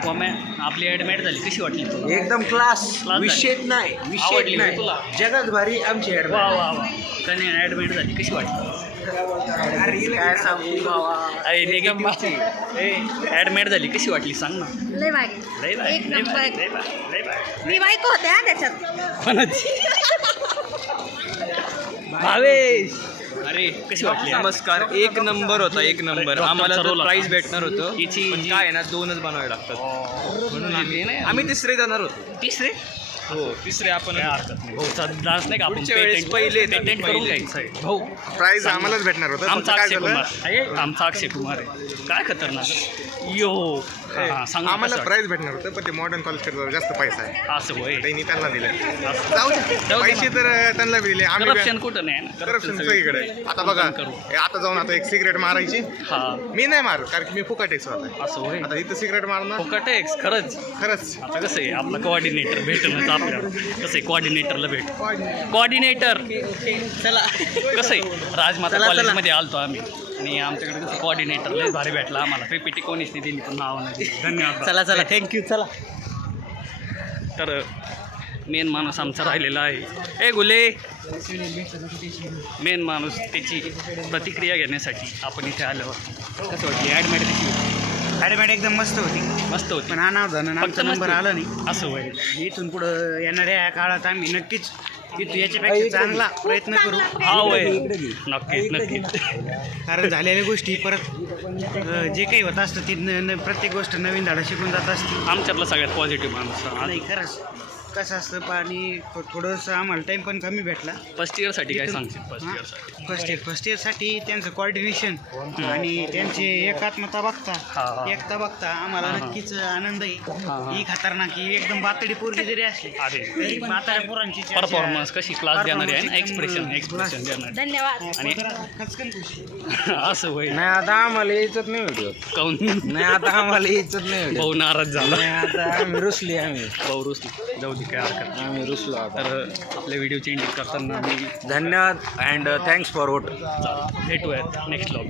आपली ॲडमिट झाली कशी वाटली तुला? एकदम क्लास. झाली. विषयच नाही आवडली नाही तुला? जगात भारी आमची वा ऍडमिट. वा वा त्याने ॲडमिट झाली कशी वाटली? काय सांगू बाबा. अरे निगेटिव्ह ॲडमिट झाली कशी वाटली सांग ना. लय भारी. लय भारी, एक लय नंबर. भारी, लय भारी, लय भारी. मी बायको होते हा त्याच्यात. कोणाची? भावेश. अरे कशी वाटली? नमस्कार. एक नंबर होता, एक नंबर. डॉक्टर आम्हाला तर ठरवलं प्राईज का? भेटणार होतं हिची- पण काय आहे ना 2च बनवावे लागतात म्हणून आम्ही तिसरे जाणार होतो. तिसरे हो तिसरे आपण काय हरकत नाही भाऊ डान्स नाही का आपण पुढच्या वेळेस पहिले येतात, पेटेंट करून पहिले. घ्यायचं आहे भाऊ. प्राईज आम्हालाच भेटणार होतं. आमचा काय अक्षय झालं कुमार आमचा अक्षय कुमार आहे. काय खतरनाक यो सांग ना आम्हाला कसं प्राईज भेटणार होतं पण ते मॉडर्न कॉलेजकडे जास्त पैसा आहे वाटतं? असं होय त्यांनी त्यांना दिले. असं. जाऊ जाऊ दे. दे पैसे ना. तर त्यांना बी दिले. आम्ही करप्शन कुठं नाही ना करप्शन सगळीकडे. सगळीकडे. आता बघा करू. आता जाऊन आता एक सिगरेट मारायची. हा मी नाही मार कारण की मी फुकट टेक्स होता. असं होय आता इथं सिगरेट मारणं फुकट आहे खरंच. खरंच आता कसं आहे आपला कोऑर्डिनेटर भेटणं आपल्याला कसं आहे कोऑर्डिनेटरला भेट कोऑर्डिनेटर चला कसं आहे राजमाता कॉलेजमध्ये आलतो आम्ही आणि आमच्याकडे कसं कोऑर्डिनेटर लय भारी भेटला आम्हाला पीपीटी कोणीच नाही दिली पण नाव नाही दिली. धन्यवाद चला चला थँक्यू चला. तर मेन माणूस आमचा राहिलेला आहे ए गुले मेन माणूस त्याची प्रतिक्रिया घेण्यासाठी आपण इथे आलो. कसं वाटली ॲडमिट कशी होती? ॲडमिट एकदम मस्त होती. मस्त होती पण हा नाव झालं फक्त आमचा मस्त नंबर होती. आला नाही. असं होय इथून पुढं येणाऱ्या काळात आम्ही नक्कीच याच्यापेक्षा चांगला प्रयत्न करू. हा होय नक्कीच नक्कीच. कारण झालेल्या गोष्टी परत जे काही होत असतं ते प्रत्येक गोष्ट नवीन धडा शिकून जात असते. आमच्यातला सगळ्यात पॉझिटिव्ह माणूस नाही खरंच कसं असतं पाणी थोडंसं आम्हाला टाईम पण कमी भेटला. फर्स्ट इयरसाठी काय सांगशील फर्स्ट इयरसाठी? फर्स्ट इयरसाठी त्यांचं कोऑर्डिनेशन आणि त्यांचे एकात्मता बघता हा. एकता बघता आम्हाला नक्कीच आनंद आहे. ही खतरनाक ही एकदम बातडी पोरगी जरी असली अरे. तरी म्हाताऱ्या पोरांची जी परफॉर्मन्स कशी क्लास देणारी आहे ना एकदम, एक्सप्रेशन देणारी धन्यवाद. आणि खचकन खुशी. असं होय नाही आता आम्हाला यायचंच नाही व्हिडिओ. काऊन नाही आता आम्हाला यायचंच नाही भाऊ नाराज झाला नाही आता आम्ही रुसली भाऊ रुसली जाऊ दे काय हरकत नाही. आम्ही रुसलो आता. तर आपल्या व्हिडिओची एंडिंग करताना मी धन्यवाद अँड थँक्स फॉर वोट. भेटूयात नेक्स्ट व्लॉग.